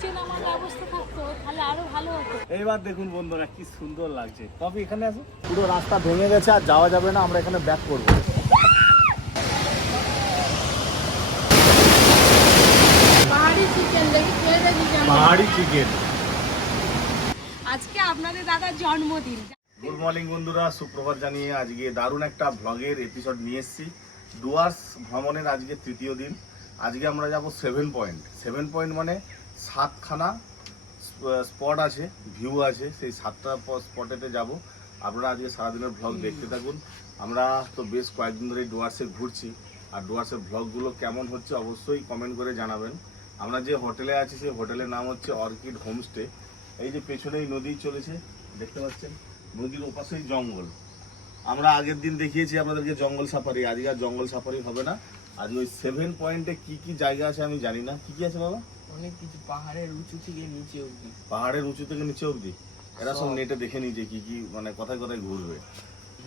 নিচে নামার ব্যবস্থা থাকতো তাহলে আরো ভালো হতো। এইবার দেখুন বন্ধুরা কি সুন্দর লাগছে। কবে এখানে আছে পুরো রাস্তা ভেঙে গেছে আর যাওয়া যাবে না, আমরা এখানে ব্যাক করব। পাহাড়ি চিকেন দেখি খেয়ে দেখি কেমন। পাহাড়ি চিকেন। আজকে আপনাদের দাদার জন্মদিন। গুড মর্নিং বন্ধুরা, সুপ্রভাত জানিয়ে আজকে দারুণ একটা ব্লগের এপিসোড নিয়ে এসেছি। ডুয়ার্স ভ্রমণের আজকে তৃতীয় দিন। আজকে আমরা যাব 7 পয়েন্ট। 7 পয়েন্ট মানে 7খানা স্পট আছে, ভিউ আছে। সেই 7টা স্পটেতে যাব। আপনারা আজকে সারাদিনের ব্লগ দেখতে থাকুন। আমরা তো বেশ কয়েকদিন ধরে ডুয়ার্সে ঘুরছি, আর ডুয়ার্সের ব্লগগুলো কেমন হচ্ছে অবশ্যই কমেন্ট করে জানাবেন। আমরা যে হোটেলে আছি সেই হোটেলের নাম হচ্ছে অর্কিড হোমস্টে। এই যে পেছনেই নদী চলেছে দেখতে পাচ্ছেন, নদীর ওপাশেই জঙ্গল। আমরা আগের দিন দেখিয়েছি আপনাদেরকে জঙ্গল সাফারি, আজকে আর জঙ্গল সাফারি হবে না। আজ ওই 7 পয়েন্টে কি কি জায়গা আছে আমি জানি না। কি কি আছে বাবা? অনেক কিছু, পাহাড়ের উঁচু থেকে নিচে অবধি। পাহাড়ের উঁচু থেকে নিচে অবধি এরা সব নেটে দেখে নিয়েছে কি কি, মানে কোথায় কোথায় ঘুরবে।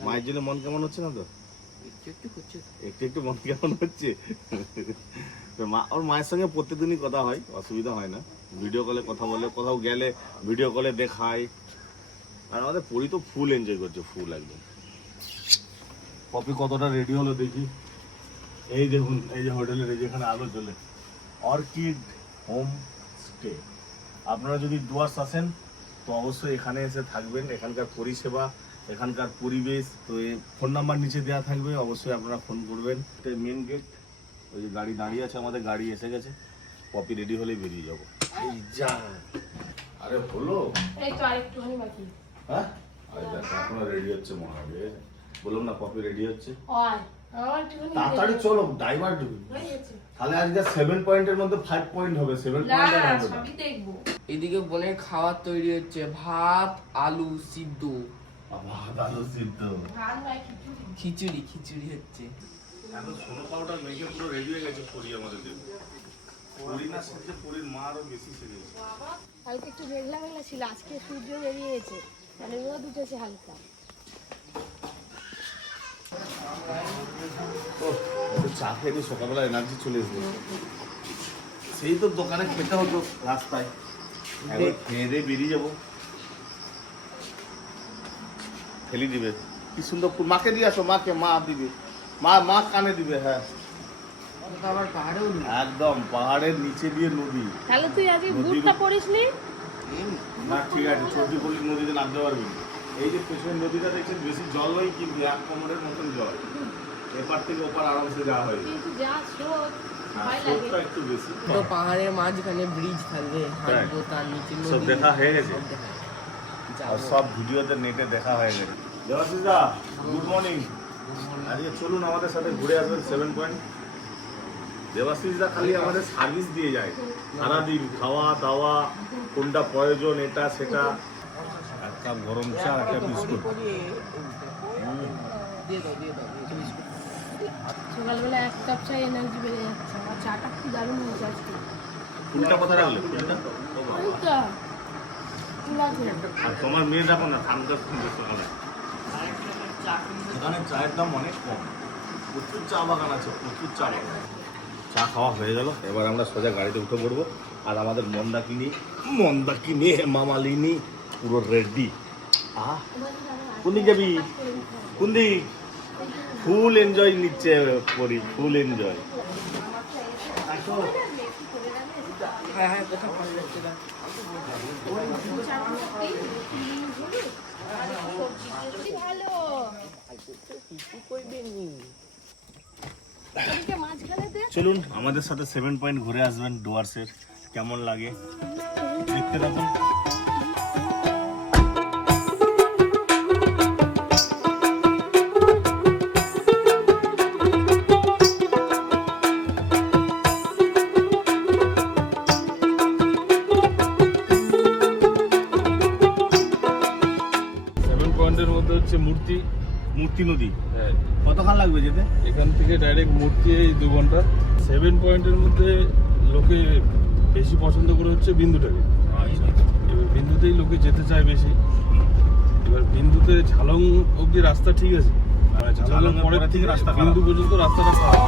মায়ের জন্য মন কেমন হচ্ছে না তো? একটু একটু মন কেমন হচ্ছে। ওর মায়ের সঙ্গে প্রত্যেকদিনই কথা হয়, অসুবিধা হয় না। ভিডিও কলে কথা বলে, কোথাও গেলে ভিডিও কলে দেখায়। আর আমাদের পরি তো ফুল এনজয় করছে, ফুল একদম। পপি কতটা রেডি হলো দেখি। এই দেখুন, এই যে হোটেলের এই যেখানে আলো জ্বলে, অর্কিড হোম স্টে। আপনারা যদি ডুয়ার্স আসেন তো অবশ্যই এখানে এসে থাকবেন। এখানকার পরিষেবা, এখানকার পরিবেশ, তো এই ফোন নাম্বার নিচে দেওয়া থাকবে, অবশ্যই আপনারা ফোন করবেন। মেন গেট, ওই যে গাড়ি দাঁড়িয়ে আছে, আমাদের গাড়ি এসে গেছে। পপি রেডি হলেই বেরিয়ে যাবো। এই যা, আরে হলো, এই তো আরেকটুখানি বাকি। হ্যাঁ এখনো রেডি হচ্ছে মনে হয়। বললাম না পপি রেডি হচ্ছে। তাড়াতাড়ি চলো, ডাইভার্ট হয়ে গেছে। তাহলে আজকে 7 পয়েন্টের মধ্যে 5 পয়েন্ট হবে। 7 পয়েন্ট না, সবই দেখবো। এদিকে বোনের খাবার তৈরি হচ্ছে, ভাত আলু সিদ্ধ, ভাত আলু সিদ্ধ, ভাত নয়, খিচুড়ি। খিচুড়ি হচ্ছে। এখন সোনো পাউডার মেখে পুরো রেডি হয়ে গেছে পরি আমাদের জন্য। পরি না সবচেয়ে পরির মা আরো বেশি সেরে গেছে। কালকে একটু মেঘলা মেঘলা ছিল, আজকে সূর্য বেরিয়েছে, মানে রোদ উঠেছে হালকা। চা খেয়ে সকালবেলা এনার্জি চলে আসবে। সেই তো দোকানে খেতে হতো রাস্তায়, একবার খেয়ে দিয়ে বেরিয়ে যাবো। ফেলি দিবে, কি সুন্দর ফুল। মাকে দিয়ে আসো, মাকে, মা দিবে, মা কানে দিবে। হ্যাঁ আবার পাহাড়েও একদম পাহাড়ের নিচে দিয়ে নদী। তাহলে তুই আজকে বুটটা পরিসনি? না ঠিক আছে, চর্দি পল্লী নদীতে নামতে পারবি। এই যে পেছনের নদীটা দেখছেন, বেশি জল নয় কিন্তু এক কোমরের মতন জল। এপার থেকে ওপার আরামসে যাওয়া হয়, কিন্তু যা স্রোত, ভয় লাগে। স্রোতটা একটু বেশি। তো পাহাড়ের মাঝখানে ব্রিজ থাকবে, হাঁটবো, তার নিচে সব নদী। দেখা হয়ে গেছে, সব দেখা। আর যাবো। সব ভিডিওতে নেটে দেখা হয়ে গেছে। দেবাশিস দা, গুড মর্নিং। আজকে চলুন আমাদের সাথে ঘুরে আসবেন 7 পয়েন্ট। দেবাশিস দা খালি আমাদের সার্ভিস দিয়ে যায় সারাদিন, খাওয়া দাওয়া, কোনটা প্রয়োজন, এটা সেটা। এক কাপ গরম চা, একটা বিস্কুট। দিয়ে দাও বিস্কুট। সকালবেলা 1 কাপ চা এনার্জি বেড়ে যাচ্ছে। আর চাটা কি দারুণ হয়েছে আজকে। ফুলটা কোথায় রাখলে? ফুলটা ফুলটা লাগবে। আর তোমার মেয়ে দেখো না, ঠান্ডা সুন্দর সকালে। এখানে চায়ের দাম অনেক কম, প্রচুর চা বাগান আছে, প্রচুর চা বাগান। চা খাওয়া হয়ে গেল, এবার আমরা সোজা গাড়িতে উঠে পড়বো। আর আমাদের মন্দাকিনি মামালিনি পুরো রেডি। কোন দিক যাবি? কোন দিক? ফুল এনজয় নিচ্ছে পরি, ফুল এনজয়। হ্যাঁ কোথাও ভালো লাগছে না। ভালো চলুন আমাদের সাথে 7 পয়েন্ট ঘুরে আসবেন ডুয়ার্সের। কেমন লাগে দেখতে থাকুন। মধ্যে হচ্ছে মূর্তি নদী। হ্যাঁ, কতক্ষণ লাগবে যেতে? এখান থেকে ডাইরেক্ট মূর্তি এই 2 ঘন্টা। 7 পয়েন্টের মধ্যে লোকে বেশি পছন্দ করে হচ্ছে বিন্দুটাকে। এবার বিন্দুতেই লোকে যেতে চায় বেশি। এবার বিন্দুতে ঝালং অব্দি রাস্তা ঠিক আছে, ঝালং পরের থেকে রাস্তা, বিন্দু পর্যন্ত রাস্তাটা খারাপ।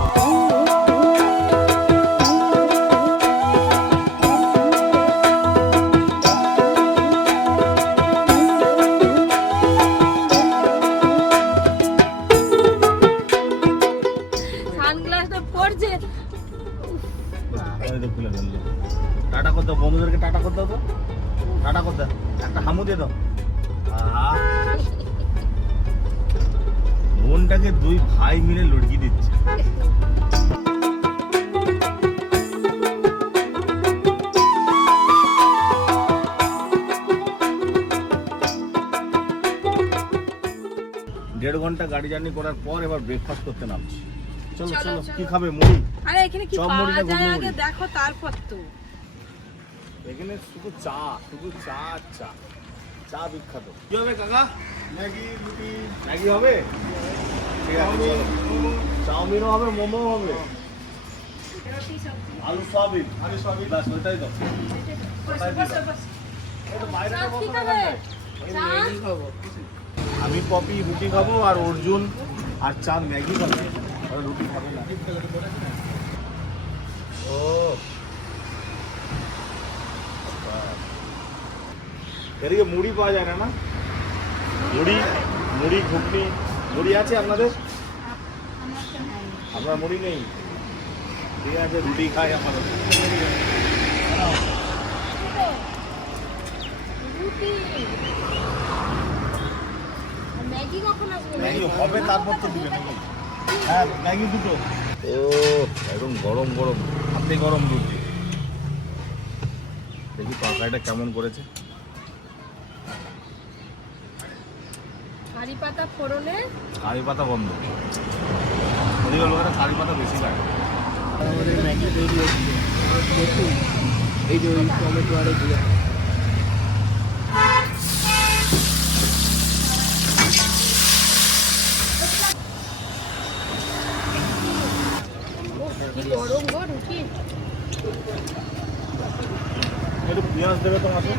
এই তো খুলে ফেললো। টাটা করতে দাও বন্ধুদেরকে, টাটা করতে দাও তো, টাটা করতে দাও, একটা হামু দিয়ে দাও। আহ, বোনটাকে দুই ভাই মিলে লড়কি দিচ্ছে। দেড় ঘন্টা গাড়ি জার্নি করার পর এবার ব্রেকফাস্ট করতে নামছি। চলো চলো, চলো, চলো। কি খাবে? মুড়ি? আরে এখানে কি চপ পাওয়া মুড়ি না যায় ঘুগনি আগে মুড়ি? দেখো তারপর তো। এখানে শুধু চা, শুধু চা আর চা, চা বিখ্যাত। কি হবে কাকা? ম্যাগি, রুটি। ম্যাগি হবে? ঠিক আছে চলো। চাউমিনও হবে, মোমো হবে, আলু সয়াবিন, ব্যাস ওইটাই তো। ওটাই দিও। এই তো বাইরে তো বসে থাকা যায়। ম্যাগি খাবো। আমি পপি রুটি খাবো আর অর্জুন আর চাঁদ ম্যাগি খাবে, আর রুটি খাবে না। ও এদিকে মুড়ি পাওয়া যায় না? না মুড়ি, মুড়ি ঘুগনি, মুড়ি আছে আপনাদের? আপনার মুড়ি নেই? ঠিক আছে রুটি খাই আমাদের। রুটি ম্যাগি কখন আসবে? ম্যাগি হবে তারপর তো দিবেন নাকি? হ্যাঁ ম্যাগি দুটো। ও একদম গরম গরম, হাতে গরম রুটি। দেখি তরকারিটা কেমন করেছে। কারি পাতা ফোড়নে কারি পাতা বন্ধ, ওদিকে লোকেরা কারি পাতা বেশি লাগে। আমাদের ম্যাগি তৈরি হচ্ছে দেখুন, এই যে ওই টমেটো আর এগুলো। কি গরম গো রুটি। একটু পেঁয়াজ দেবে তো মাত্র।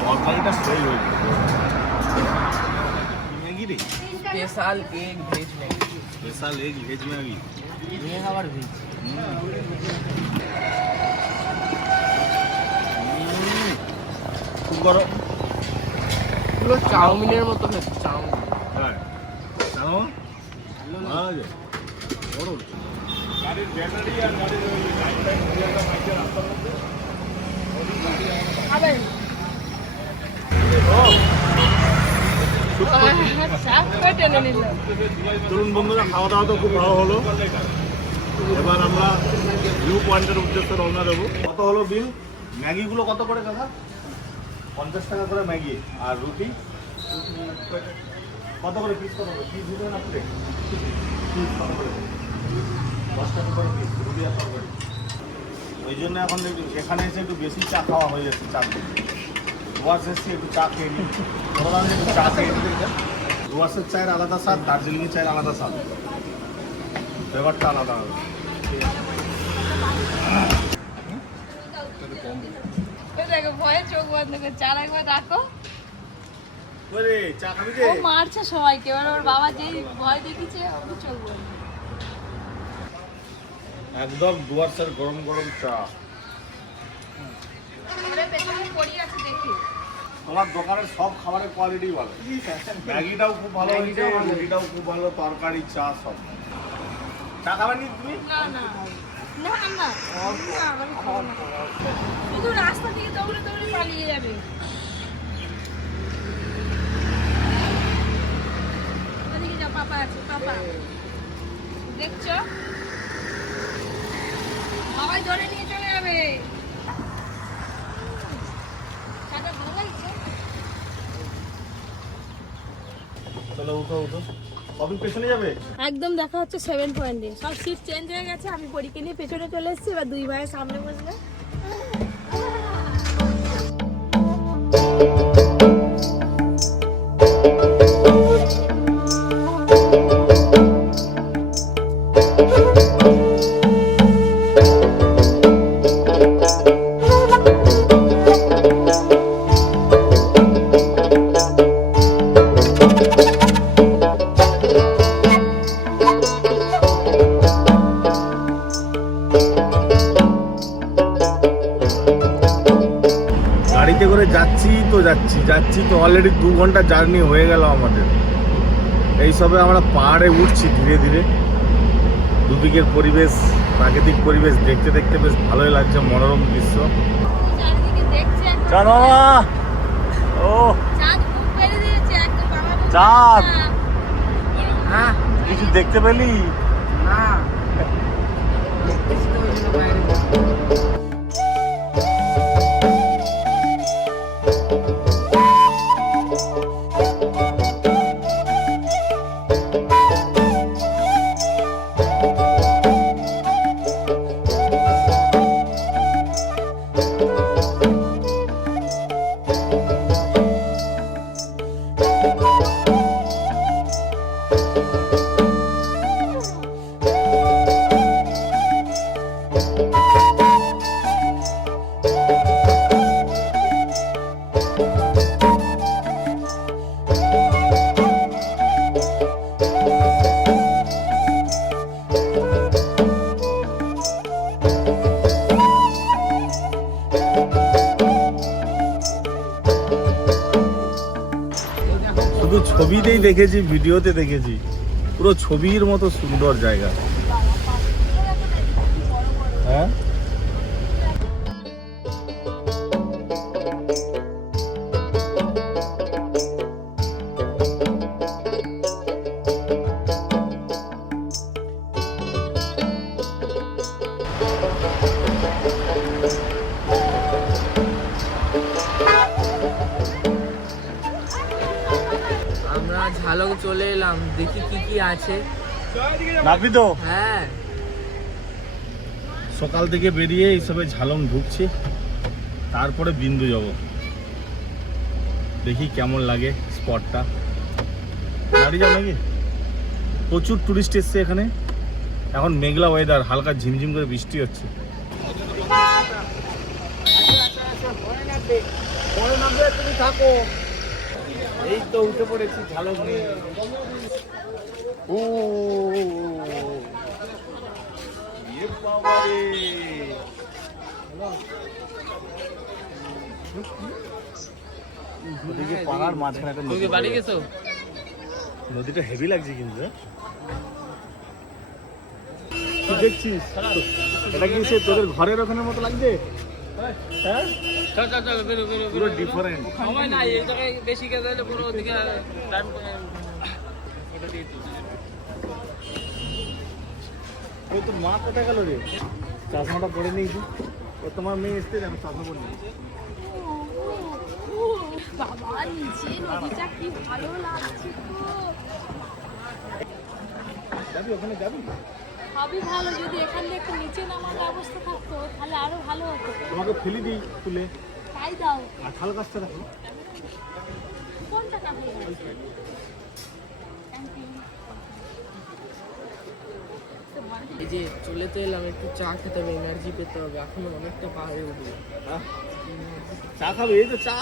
তরকারিটা সেই হয়েছে। ম্যাগি রে, special egg veg Maggi. Special egg veg Maggi. নিয়ে খাবার ভেজ। খুব গরম। পুরো চাউমিনের মতো হচ্ছে চাউমিন। হ্যাঁ জানো ভালো আছে গরম। গাড়ির ব্যাটারি আর গাড়ির লাইট টাইট রাস্তার মধ্যে খাবেন? শাক করে টেনে নিল। চলুন বন্ধুরা, খাওয়া দাওয়া তো খুব ভালো হলো। এবার আমরা ভিউ পয়েন্টের উদ্দেশ্যে রওনা দেবো। কত হলো বিল? ম্যাগিগুলো কত করে দাদা? 50 টাকা করে ম্যাগি। আর রুটি কত করে পিস? কত করে পিস দিবেন আপনি? পিস কত করে? 10 টাকা করে পিস রুটি আর তরকারি। ওই জন্য এখন এখানে এসে একটু বেশি চা খাওয়া হয়ে যাচ্ছে। চা ডুয়ার্স এসছি, একটু চা খেয়ে নিই। ধরলাম একটু চা খেয়ে নিই। ডুয়ার্সের চায়ের আলাদা স্বাদ, দার্জিলিংয়ের চায়ের আলাদা স্বাদ, ফ্লেভারটা আলাদা হবে। ওই দেখো ভয়ে চোখ বন্ধ করে চার একবার রাখো। ওরে চা খাবি যে? ও মারছে সবাইকে, এবার ওর বাবা যেই ভয় দেখিয়েছে ওকে চোখ বন্ধ। একদম ডুয়ার্সের গরম গরম চা। ওরে পেছনে পড়ি আছে দেখি। তোমার দোকানের সব খাবারের কোয়ালিটি ভালো। ম্যাগিটাও খুব ভালো হয়েছে, রুটিটাও খুব ভালো, তরকারি চা সব। চা খাবার নি তুমি? না না না না আমি খাবো না। শুধু রাস্তা থেকে দৌড়ে দৌড়ে পালিয়ে যাবে। ওদিকে যাও, পাপা আছে, পাপা দেখছো? সবাই ধরে নিয়ে চলে যাবে। চাটা ভালো লাগছে? চলো উঠো উঠো। কবে পেছনে যাবে? একদম দেখা হচ্ছে 7 পয়েন্টে। সব সিট চেঞ্জ হয়ে গেছে, আমি পরীকে নিয়ে পেছনে চলে এসেছি। এবার দুই ভাইয়ের সামনে বসবে। গাড়িতে করে যাচ্ছি তো অলরেডি 2 ঘন্টা জার্নি হয়ে গেল আমাদের। এই সবে আমরা পাহাড়ে উঠছি ধীরে ধীরে। 2 চারদিকের পরিবেশ, প্রাকৃতিক পরিবেশ দেখতে দেখতে বেশ ভালোই লাগছে, মনোরম দৃশ্য। চারিদিকে দেখছে একদম। চাঁদ মামা, ও চাঁদ মুখ বেরিয়ে দিয়েছে একদম, বাবা বলছে, চাঁদ। না। হ্যাঁ কিছু দেখতে পেলি? না দেখতেছি তো ওই জন্য বাইরে শুধু ছবিতেই দেখেছি, ভিডিওতে দেখেছি, পুরো ছবির মতো সুন্দর জায়গা। হ্যাঁ, আমরা ঝালক চলে এলাম, দেখি কি কি আছে। নাবি তো হ্যাঁ সকাল থেকে বেরিয়ে এইসবে ঝালং ঢুকছি, তারপরে বিন্দু যাব। দেখি কেমন লাগে স্পটটা। বাড়ি যাও নাকি? প্রচুর টুরিস্ট এসছে এখানে। এখন মেঘলা ওয়েদার, হালকা ঝিমঝিম করে বৃষ্টি হচ্ছে। তুমি থাকো, এই তো উঠে পড়েছি ঝালক নিয়ে। ও ইয়ে বাবা রে, ওদিকে পাহাড় মাঝখানে একটা নদী। বাড়ি গেছো? নদীটা হেভি লাগছে কিন্তু। কি দেখছিস? এটা কি সে তোদের ঘরের ওখানের মতো লাগছে? হ্যাঁ, চল চল চল, বেরো বেরো পুরো ডিফারেন্ট। সময় নাই, এই জায়গায় বেশি গেলে পুরো ওদিকে টাইম ফটো দিয়ে দিই। ওই তোর মা কোথায় গেল রে? চশমাটা পরে নিয়েছি। ও তোমার মেয়ে এসছে, আমি চশমা পরে নিয়েছি। বাবা নিচে নদীটা কি ভালো লাগছে গো। যাবি ওখানে, যাবি? সবই ভালো, যদি এখান থেকে একটু নিচে নামার ব্যবস্থা থাকতো তাহলে আরো ভালো হতো। তোমাকে ফেলে দিই তুলে, তাই দাও। আর খাল গাছটা দেখো। কোনটা কাটে? এই যে চলে তো এলাম, একটু চা খেতে হবে, এনার্জি পেতে হবে, এখনো অনেকটা পাহাড়ে উঠবো। চা খাবে? এই তো চা,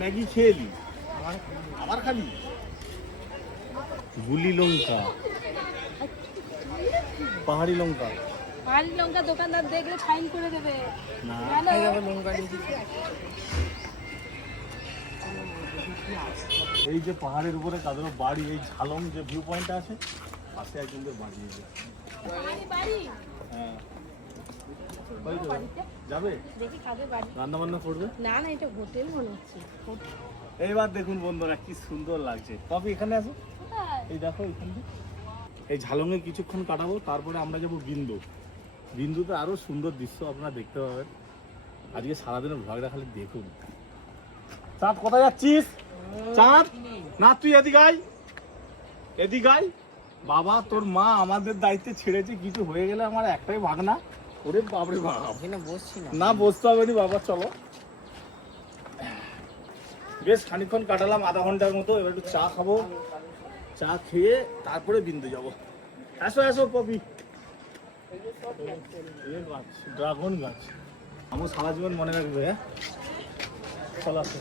ম্যাগি খেয়ে এলি, আবার খাবি? গুলি লঙ্কা, পাহাড়ি লঙ্কা। পাহাড়ি লঙ্কা দোকানদার দেখলে ফাইন করে দেবে। না, জানো? এই দেখো লঙ্কা নিয়ে এই যে পাহাড়ের উপরে কাদের বাড়ি, এই ঝালং যে ভিউ পয়েন্টটা আছে, পাশে একজনদের বাড়ি। এই যে, পাহাড়ি বাড়ি। হ্যাঁ, বাড়ি তো যাবে, দেখি কাদের বাড়ি। রান্না বান্না করবে। না না, এটা হোটেল মনে হচ্ছে। এইবার দেখুন বন্ধুরা, কি সুন্দর লাগছে। কবে এখানে আসো, কোথায়? এই দেখো এখানে। এই ঝালংয়ে কিছুক্ষণ কাটাবো, তারপরে আমরা যাবো বিন্দু। বিন্দুতে আরো সুন্দর দৃশ্য আপনারা দেখতে পাবেন। আজকে সারাদিনের ভ্লগটা খালি দেখুন। চাঁদ কোথায় যাচ্ছিস? চাঁদ না, তুই এদিকে আয়, এদিকে আয়। বাবা, তোর মা আমাদের দায়িত্বে ছেড়েছে, কিছু হয়ে গেলে আমার একটাই ভাগনা। ওরে বাপরে বাপ, এখানে বসছি না। না বসতে হবে নি বাবা, চলো। বেশ খানিকক্ষণ কাটালাম, আধা ঘন্টার মতো। এবার একটু চা খাবো, চা খেয়ে তারপরে বিন্দু যাবো। আসো আসো পপি, ড্রাগন গাছ আমি সারা জীবন মনে রাখবে। হ্যাঁ, চলো আসো।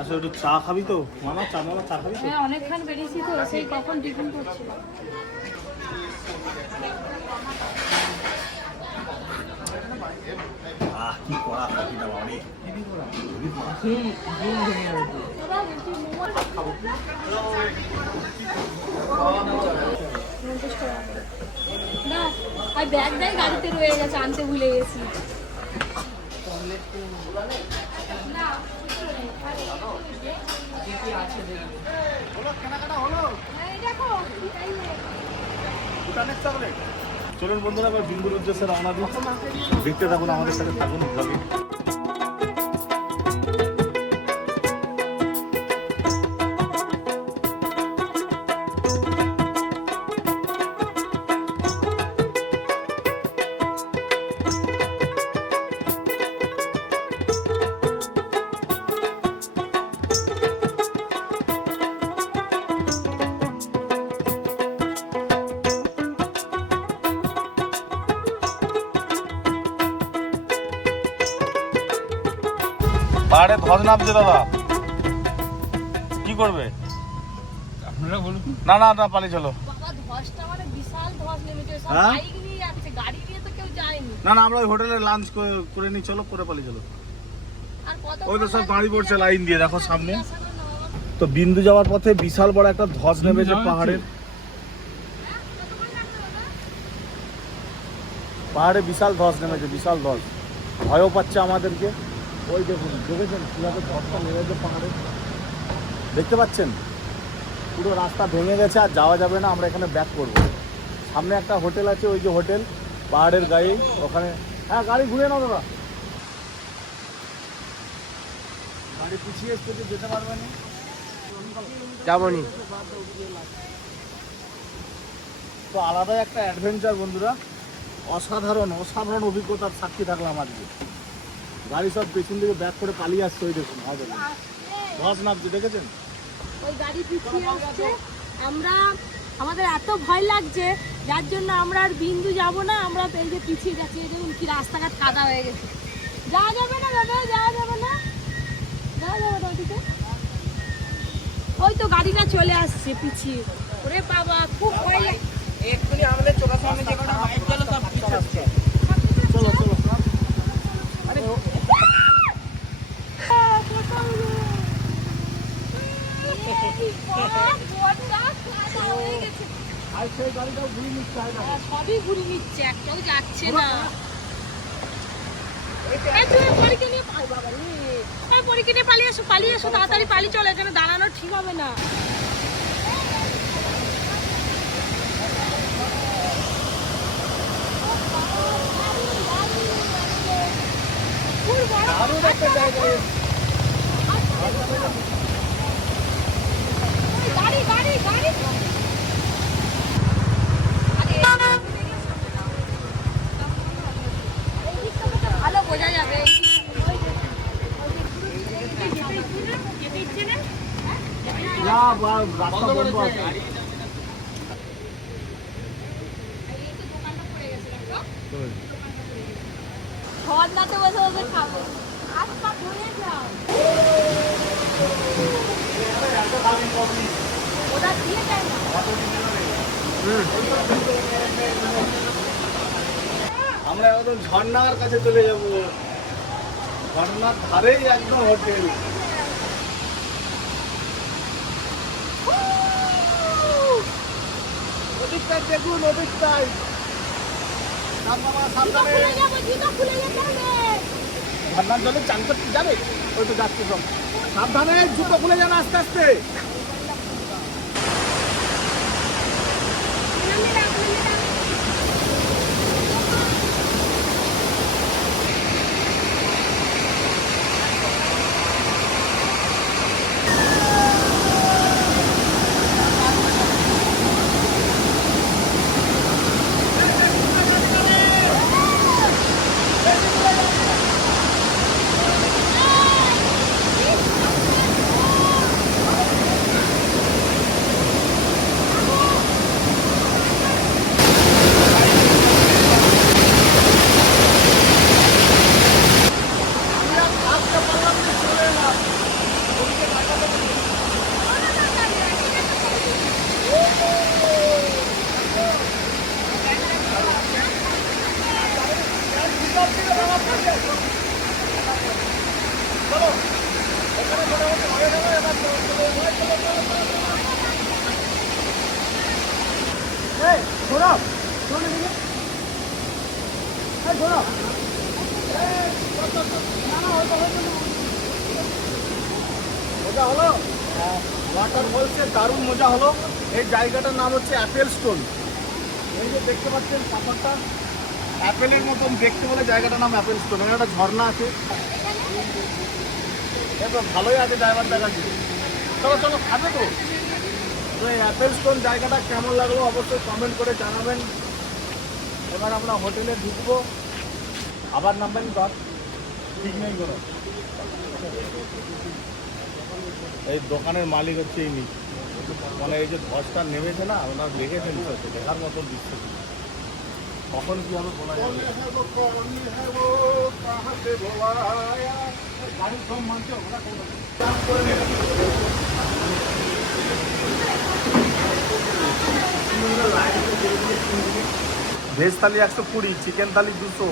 আসো, একটু চা খাবি তো মামা? মামা চা খাবি তো? হ্যাঁ, অনেকক্ষণ বেরিয়েছি তো, সেই কখন টিফিন করছিলাম। কি করা কপিটা বাড়ি। ওরা বলছি মোমো আর ব্যাগটাই গাড়িতে রয়ে গেছে, আনতে ভুলে গেছি। চলুন বন্ধুরা, এবার বিন্দুর উদ্দেশ্যে রওনা দিই। দেখতে থাকুন, আমাদের সাথে থাকুন ব্লগে। পাহাড়ে ধস নামছে দাদা, কি করবে? আপনারা বলুন। না না না, পালিয়ে চলো। বাবা ধসটা মানে বিশাল ধস নেমেছে, সব হ্যাঁ? বাইক নিয়ে যাচ্ছে, গাড়ি নিয়ে তো কেউ যায়নি। না না, আমরা ওই হোটেলে লাঞ্চ করে নিই, চলো করে পালিয়ে চলো। আর কত ওই তো সব গাড়ি পড়ছে লাইন দিয়ে, দেখো সামনে। তো বিন্দু যাওয়ার পথে বিশাল বড় একটা ধস নেমেছে পাহাড়ের। পাহাড়ে বিশাল ধস নেমেছে, বিশাল ধস, ভয়ও পাচ্ছে আমাদেরকে। ওই দেখুন, দেখেছেন কিভাবে ধসটা নেমেছে পাহাড়ে, দেখতে পাচ্ছেন? পুরো রাস্তা ভেঙে গেছে, আর যাওয়া যাবে না, আমরা এখানে ব্যাক করব। সামনে একটা হোটেল আছে, ওই যে হোটেল পাহাড়ের গায়ে, ওখানে। হ্যাঁ, গাড়ি ঘুরে নাও দাদা, গাড়ি পিছিয়ে এসতে যেতে পারবে না। যাবনি। তো আলাদাই একটা অ্যাডভেঞ্চার বন্ধুরা, অসাধারণ অসাধারণ অভিজ্ঞতার সাক্ষী থাকলাম আজকে। গাড়ি সব পেছন দিকে ব্যাক করে পালিয়ে আসছে, ওই দেখুন ধস নামছে, দেখেছেন? ওই গাড়ি পিছিয়ে আসছে, আমাদের এত ভয় লাগছে, যার জন্য আমরা আর বিন্দু যাব না, আমরা এই যে পিছিয়ে যাচ্ছি। এই দেখুন কি রাস্তাঘাট কাদা হয়ে গেছে, যাওয়া যাবে না দাদা, যাওয়া যাবে না, যাওয়া যাবে না ওদিকে। ওই তো গাড়িটা চলে আসছে পিছিয়ে, ওরে বাবা খুব ভয় লাগে। এক্ষুনি আমাদের চোখের সামনে যে একটা বাইক গেল, সব পিছাচ্ছে। চলো চলো। সবই ঘুরে নিচ্ছে, একটাও যাচ্ছে না। পরীক্ষা নিয়ে পালিয়ে এসো, পালিয়ে এসো, তাড়াতাড়ি পালিয়ে চলো, এখানে দাঁড়ানো ঠিক হবে না। গাড়ি গাড়ি গাড়ি ভালো বোঝা যাবে। রাস্তা বন্ধ আছে। ঝর্ণাতে বসে বসে খাবে, হাত পা ধুয়ে যাও। ওটা দিয়ে যায় না। আমরা একদম ঝর্ণার কাছে চলে যাব, ঝর্ণার ধারেই একদম হোটেল। ওদিকটাই দেখুন, ওদিকটাই। ঝর্ণার জলে চান করতে যাবে, ওই তো যাচ্ছে সব। সাবধানে, জুতো খুলে যান আস্তে আস্তে। মজা হলো? ওয়াটারফলসের দারুণ মজা হলো। এই জায়গাটার নাম হচ্ছে অ্যাপেল স্টোন। এই যে দেখতে পাচ্ছেন পাথরটা অ্যাপেলের মতন দেখতে বলে জায়গাটার নাম অ্যাপেল স্টোন। এখানে একটা ঝর্ণা আছে, তো ভালোই আছে ড্রাইভার দেখাচ্ছি। চলো চলো, খাবে তো? তো এই অ্যাপেল স্টোন জায়গাটা কেমন লাগলো অবশ্যই কমেন্ট করে জানাবেন। এবার আমরা হোটেলে ঢুকবো, আবার নামবেন বাস, ঠিক নেই কোনো। এই দোকানের মালিক হচ্ছে এই নিচে, মানে এই যে ধসটা নেমেছে না, ওনার দেখেছেন তো, দেখার মতন দৃশ্য। কখন কি হবে বলা যাবে না। ভেজ থালি 120, চিকেন থালি 200,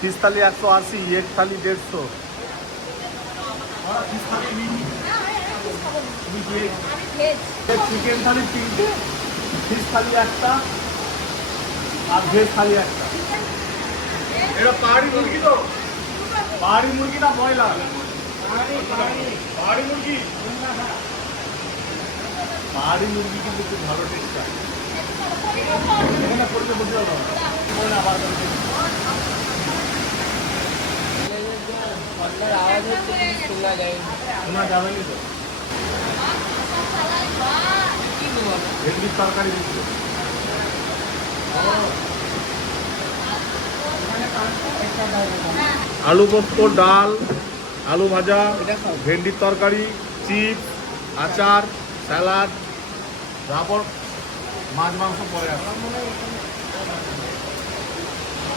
ফিশ থালি 180, এগ থালি 150। চিকেন থালি 3টে, ফিশ থালি 1টা, আর ভেজ থালি 1টা। এটা পাহাড়ি মুরগি তো? পাহাড়ি মুরগি না ব্রয়লার? পাহাড়ি মুরগি। পাহাড়ি মুরগি কিন্তু খুব ভালো টেস্ট হয়। এখানে পড়তে বসে যাবো আবার আওয়াজ হচ্ছে শোনা যাবে তো। ভেন্ডির তরকারি দিচ্ছে। আলু পোস্ত, ডাল, আলু ভাজা, ভেন্ডির তরকারি, চিপস, আচার, স্যালাড, তারপর মাছ মাংস পরে আসে।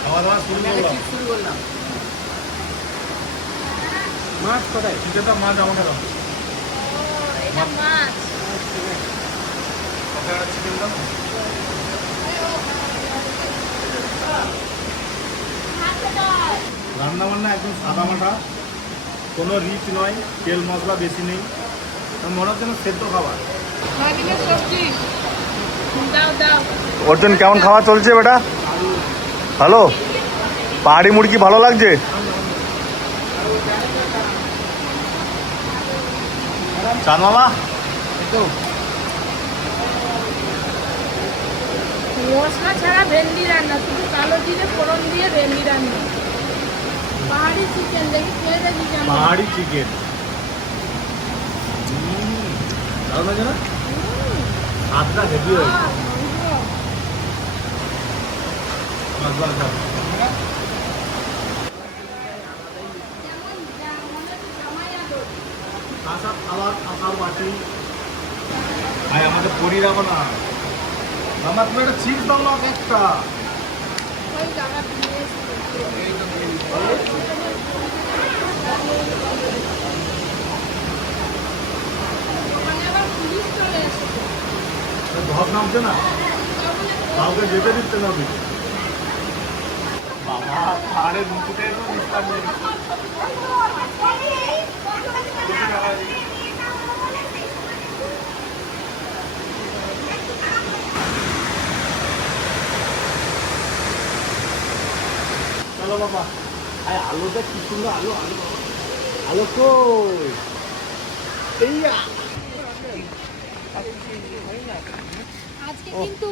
খাওয়া দাওয়া শুরু করলাম। মাছ কোথায়? চিকেনটা মাছ আমাকে দাও। এটা মাছ। চিকেন দাও। রান্না বান্না একদম সাদা মাটা, কোনো রিচ নয়, তেল মশলা বেশি নেই, মনে হচ্ছে না সেদ্ধ খাবার। সবজি দাও দাও। অর্জুন কেমন খাওয়া চলছে বেটা? ভালো? পাহাড়ি মুরগি ভালো লাগছে? চান মামা? মশলা ছাড়া ভেন্ডি রান্না, শুধু কালো জিরে ফোড়ন দিয়ে ভেন্ডি রান্না। পাহাড়ি চিকেন দেখি, খেয়ে দেখি কেমন। পাহাড়ি চিকেন ভালো লাগে না? হাতটা হেভি হয়েছে। কাঁচা খাবার, কাঁচার বাটি। ভাই আমাদের পরি রাখো না। মামা তুমি একটা চিপস দাও না একটা। ওই দাদা দিয়ে ওখানে আবার পুলিশ চলে এসেছে। ধপ নামছে না, কাউকে যেতে দিচ্ছে না। বাবা পাহাড়ের নিচুতে তো নিস্তার নেই। চলো বাবা, আলোটা কি সুন্দর আলো, আলো আলো কই? এই আজকে কিন্তু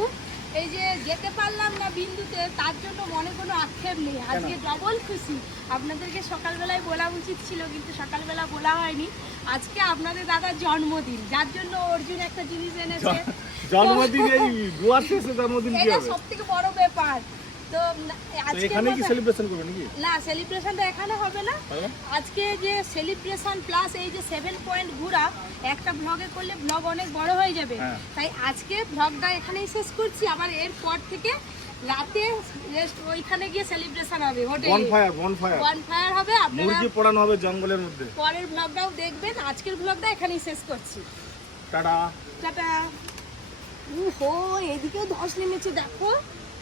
এই যে যেতে পারলাম না বিন্দুতে, তার জন্য মনে কোনো আক্ষেপ নেই। আজকে ডবল খুশি। আপনাদেরকে সকালবেলায় বলা উচিত ছিল, কিন্তু সকালবেলা বলা হয়নি। আজকে আপনাদের দাদার জন্মদিন, যার জন্য অর্জুন একটা জিনিস এনেছে। জন্মদিন, এই গোয়ার শেষে জন্মদিন কি এটা হবে? সবথেকে বড় ব্যাপার। তো আজকে এখানে কি সেলিব্রেশন করবে নাকি? না, সেলিব্রেশনটা এখানে হবে না। আজকে যে সেলিব্রেশন প্লাস এই যে 7 পয়েন্ট ঘোরা, একটা ব্লগে করলে ব্লগ অনেক বড় হয়ে যাবে। তাই আজকে ব্লগটা এখানেই শেষ করছি। আবার এরপর থেকে রাতে ওইখানে গিয়ে সেলিব্রেশন হবে হোটেলে। বনফায়ার হবে। আপনারা মুরগি পোড়ানো হবে জঙ্গলের মধ্যে। পরের ব্লগটাও দেখবেন। আজকের ব্লগটা এখানেই শেষ করছি। Tata tata. ওহো, এদিকেও ধস নেমেছে দেখো।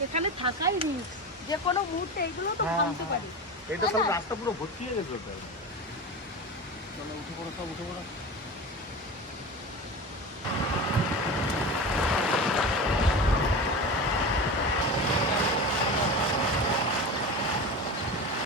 এখানে থাকাই রিস্ক, যে কোনো মুহূর্তে এগুলো তো ভাঙতে পারে। এটা সব রাস্তা পুরো ভর্তি হয়ে গেছে। উঠে পড়ো, সব উঠে পড়ো।